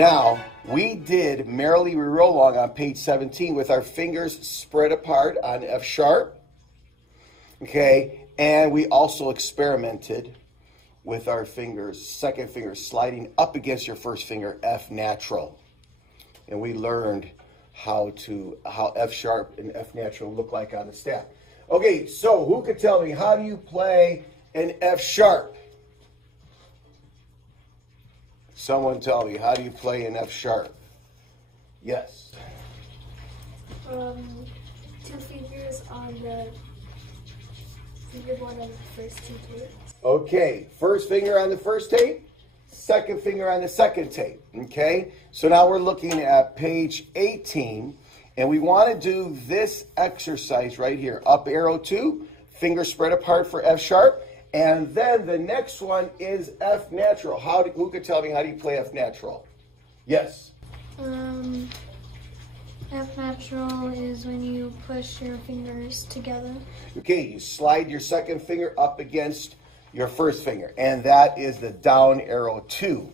Now, we did Merrily We Roll Along on page 17 with our fingers spread apart on F sharp. Okay, and we also experimented with our fingers, second finger sliding up against your first finger, F natural. And we learned how F sharp and F natural look like on the staff. Okay, so who could tell me, how do you play an F sharp? Someone tell me, how do you play an F sharp? Yes. 2 fingers on the fingerboard on the first 2 tapes. Okay, first finger on the first tape, second finger on the second tape. Okay, so now we're looking at page 18, and we want to do this exercise right here. Up arrow 2, fingers spread apart for F sharp. And then the next one is F natural. Who could tell me, how do you play F natural? Yes. F natural is when you push your fingers together. Okay, you slide your second finger up against your first finger, and that is the down arrow 2.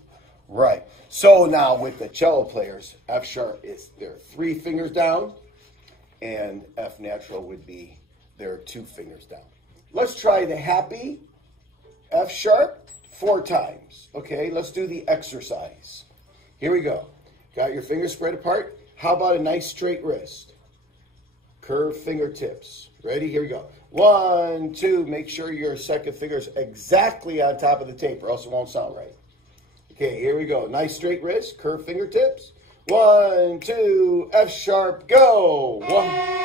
Right. So now with the cello players, F sharp is their 3 fingers down, and F natural would be their 2 fingers down. Let's try the happy F sharp 4 times. Okay, let's do the exercise. Here we go. Got your fingers spread apart. How about a nice straight wrist? Curved fingertips. Ready? Here we go. 1, 2. Make sure your second finger is exactly on top of the tape, or else it won't sound right. Okay, here we go. Nice straight wrist, curved fingertips. 1, 2. F sharp, go. 1.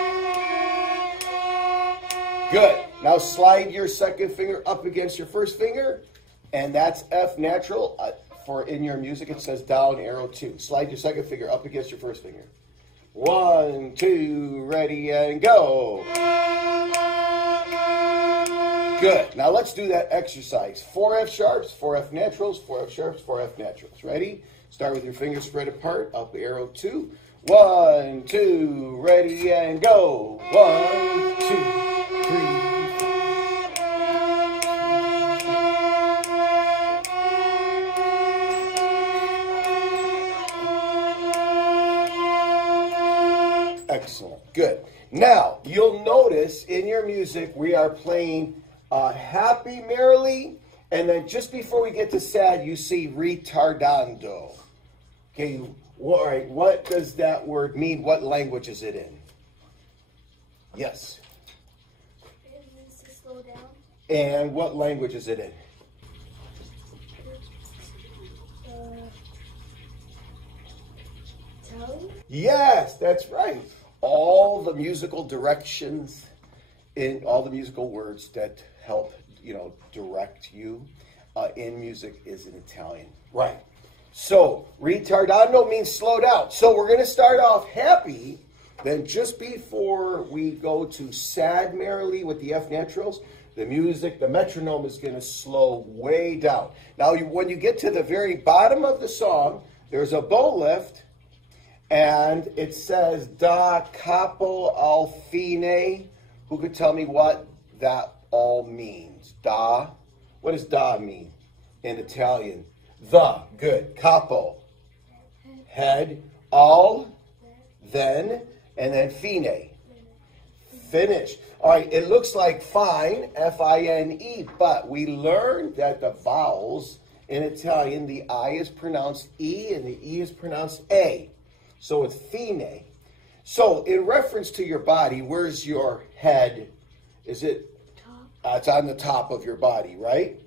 Good. Now slide your second finger up against your first finger, and that's F natural. For in your music, it says down arrow 2. Slide your second finger up against your first finger. 1, 2, ready, and go. Good. Now let's do that exercise. 4 F sharps, 4 F naturals, 4 F sharps, 4 F naturals. Ready? Start with your fingers spread apart, up arrow 2. 1, 2, ready, and go. 1, 2. 3. Excellent. Good. Now, you'll notice in your music we are playing Happy Merrily, and then just before we get to sad, you see retardando. Okay, all right, what does that word mean? What language is it in? Yes. It means to slow down. And what language is it in? Italian? Yes, that's right. All the musical directions in all the musical words that help, direct you in music is in Italian. Right. So, retardando means slow down. So, we're going to start off happy. Then just before we go to Sad Merrily with the F naturals, the metronome is going to slow way down. Now, when you get to the very bottom of the song, there's a bow lift, and it says da capo al fine. Who could tell me what that all means? Da. What does da mean in Italian? The. Good. Capo. Head. Al. Then. And then fine. Finish. All right. It looks like fine. F-I-N-E. But we learned that the vowels in Italian, the I is pronounced E and the E is pronounced A. So it's fine. So in reference to your body, where's your head? Is it? It's on the top of your body, right?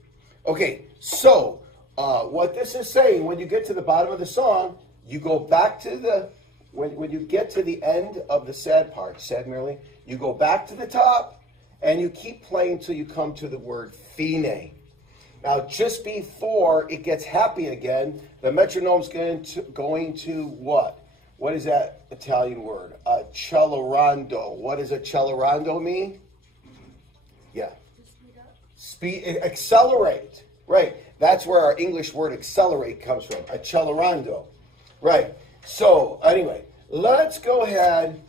Okay, so what this is saying, when you get to the bottom of the song, you go back to the, when you get to the end of the sad part, Sad Merrily, you go back to the top, and you keep playing till you come to the word fine. Now, just before it gets happy again, the metronome's going to what? What is that Italian word? Accelerando. What does accelerando mean? Yeah. Accelerate. Right. That's where our English word accelerate comes from. Accelerando. Right. So, anyway, let's go ahead.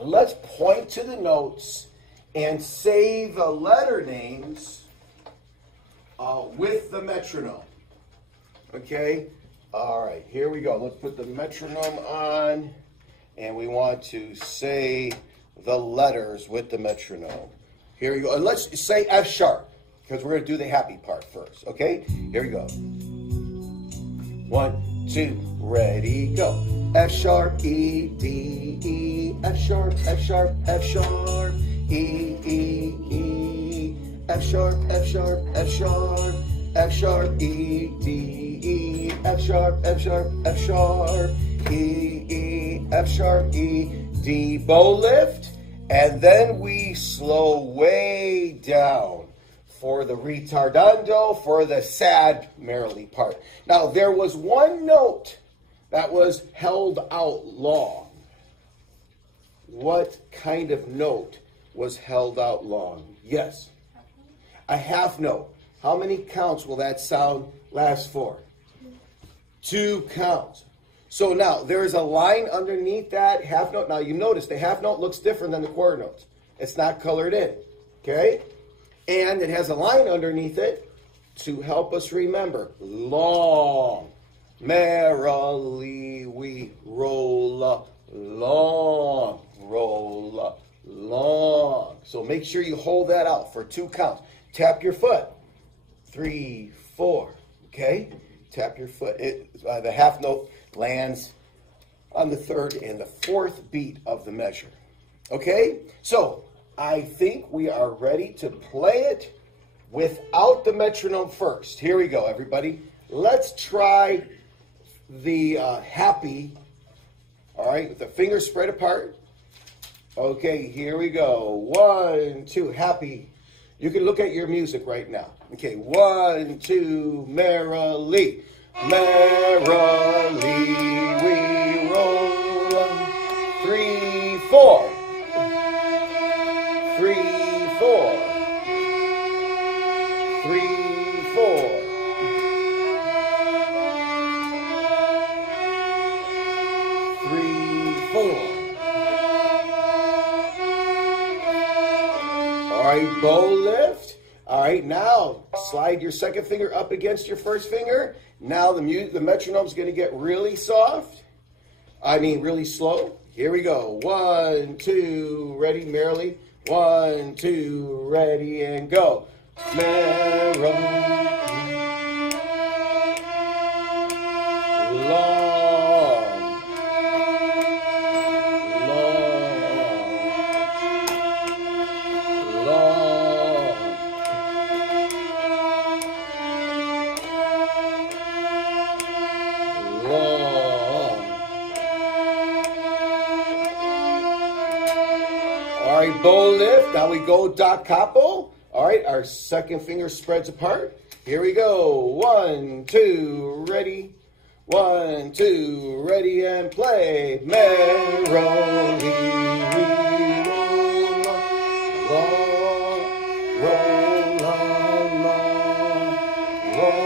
Let's point to the notes and say the letter names with the metronome. Okay? All right, here we go. Let's put the metronome on, and we want to say the letters with the metronome. Here we go. And let's say F sharp, because we're going to do the happy part first, okay? Here we go. 1, 2, ready, go. F sharp, E, D, E, F sharp, F sharp, F sharp, E, E, E, F sharp, F sharp, F sharp, F sharp, E, D, E, F sharp, F sharp, F sharp, E, E, F sharp, E, D, bow lift, and then we slow way down for the ritardando, for the sad merrily part. Now, there was one note that was held out long. What kind of note was held out long? Yes. A half note. How many counts will that sound last for? 2 counts. So now, there is a line underneath that half note. Now, you notice the half note looks different than the quarter notes. It's not colored in, okay? And it has a line underneath it to help us remember. Long, merrily we roll long, roll long. So make sure you hold that out for 2 counts. Tap your foot. 3, 4, okay? Tap your foot. The half note lands on the 3rd and the 4th beat of the measure. Okay? So, I think we are ready to play it without the metronome first. Here we go, everybody. Let's try the happy, all right, with the fingers spread apart. Okay, here we go. 1, 2, happy. You can look at your music right now. Okay, 1, 2, merrily. Merrily we roll. 3, 4. 3, 4. 3, 4. 3, 4. All right, bow lift. All right, now slide your second finger up against your first finger. Now the metronome's going to get really soft. Really slow. Here we go. 1, 2, ready, merrily. 1, 2, ready, and go. Merrily, long, long, long. All right, bow lift. Now we go da capo. All right, our second finger spreads apart. Here we go. 1, 2, ready. 1, 2, ready, and play. Merrily we roll, roll, long, roll, long.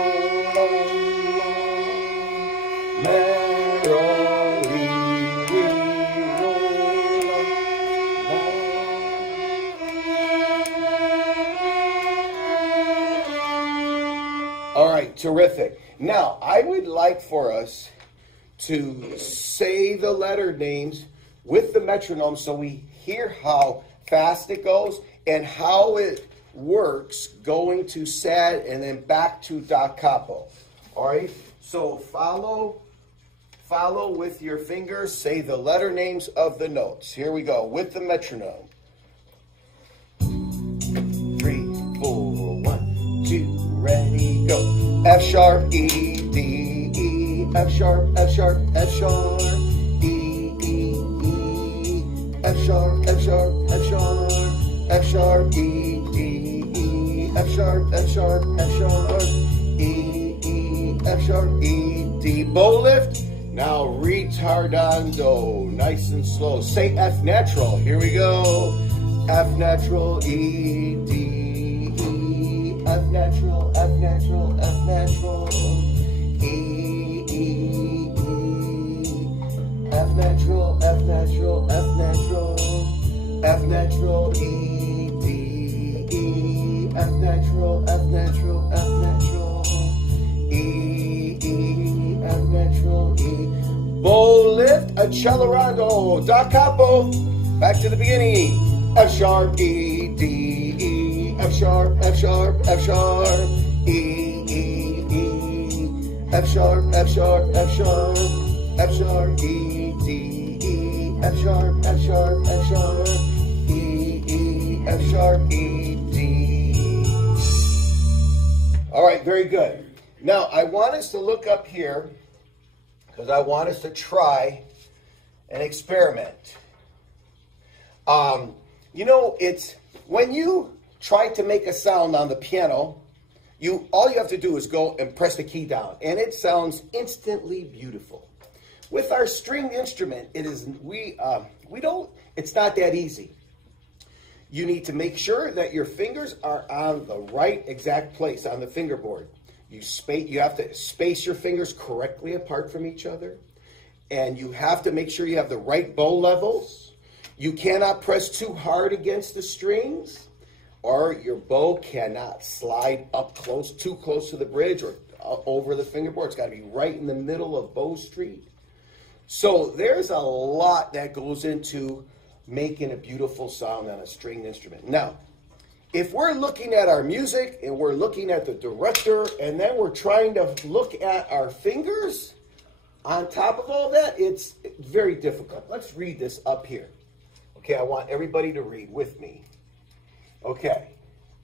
Merrily we roll, long. All right, terrific. Now, I would like for us to say the letter names with the metronome so we hear how fast it goes and how it works going to sad and then back to da capo. All right? So follow with your fingers. Say the letter names of the notes. Here we go with the metronome. 3, 4, 1, 2, ready, go. F sharp, E, D, E, F sharp, F sharp, F sharp, E, E, E, F sharp, F sharp, F sharp, F sharp, E, D, E, F sharp, F sharp, F sharp, E, E, F sharp, E, D. Bow lift. Now ritardando, nice and slow. Say F natural. Here we go. F natural, E, D. F natural, F natural, F natural, E, E, E, F natural, F natural, F natural, F natural, E, D, E, F natural, F natural, F natural, E, E, F natural. accelerando, da capo. Back to the beginning. F sharp, E, D, E, F sharp, F sharp, F sharp, E, E, E, F sharp, F sharp, F sharp, F sharp, E, D, E, F sharp, F sharp, F sharp, E, E, F sharp, E, D. All right, very good. Now, I want us to look up here because I want us to try an experiment. You know, it's when you try to make a sound on the piano, all you have to do is go and press the key down, and it sounds instantly beautiful. With our stringed instrument, it's not that easy. You need to make sure that your fingers are on the right exact place on the fingerboard. You have to space your fingers correctly apart from each other, and you have to make sure you have the right bow levels. You cannot press too hard against the strings, or your bow cannot slide up too close to the bridge or over the fingerboard. It's got to be right in the middle of bow street. So there's a lot that goes into making a beautiful sound on a stringed instrument. Now, if we're looking at our music and we're looking at the director and then we're trying to look at our fingers on top of all that, it's very difficult. Let's read this up here. Okay, I want everybody to read with me. Okay.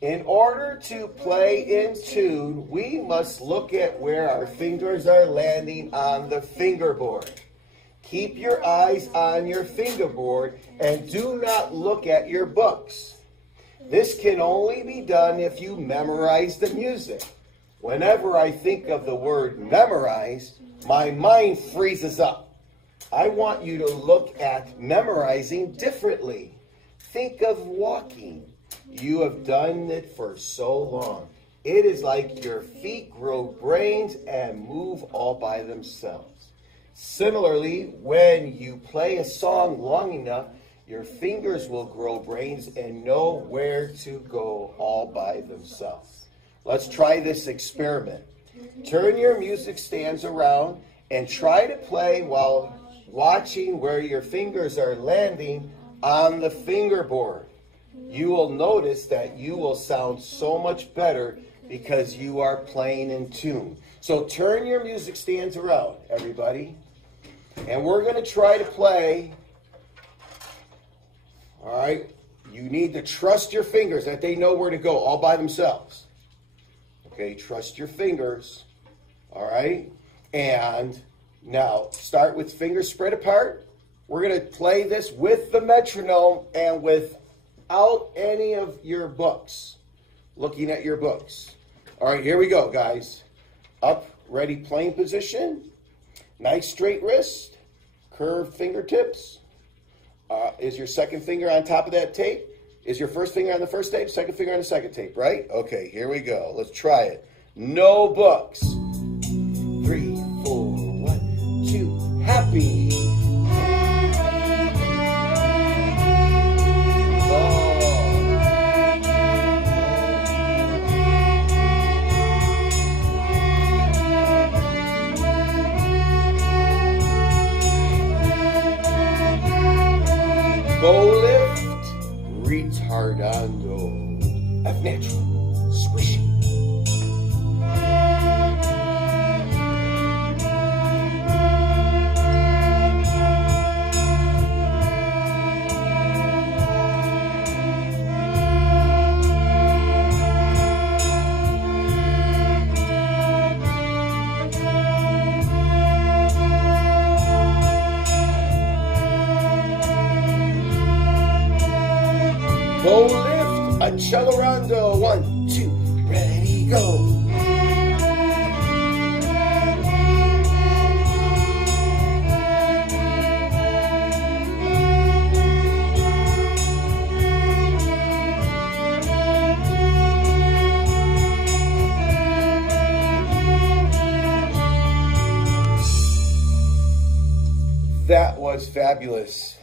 In order to play in tune, we must look at where our fingers are landing on the fingerboard. Keep your eyes on your fingerboard and do not look at your books. This can only be done if you memorize the music. Whenever I think of the word memorize, my mind freezes up. I want you to look at memorizing differently. Think of walking. You have done it for so long. It is like your feet grow brains and move all by themselves. Similarly, when you play a song long enough, your fingers will grow brains and know where to go all by themselves. Let's try this experiment. Turn your music stands around and try to play while watching where your fingers are landing on the fingerboard. You will notice that you will sound so much better because you are playing in tune. So turn your music stands around, everybody. And we're going to try to play. All right. You need to trust your fingers that they know where to go all by themselves. Okay, trust your fingers. All right. And now start with fingers spread apart. We're going to play this with the metronome and without any of your books. Looking at your books. All right, here we go, guys. Up, ready, playing position. Nice straight wrist. Curved fingertips. Is your second finger on top of that tape? Is your first finger on the first tape? Second finger on the second tape, right? Okay, here we go. Let's try it. No books. 3, 4, 1, 2. Happy. Bow lift, retardando, F natural, swishy. Bow lift, accelerando, 1, 2, ready, go. That was fabulous.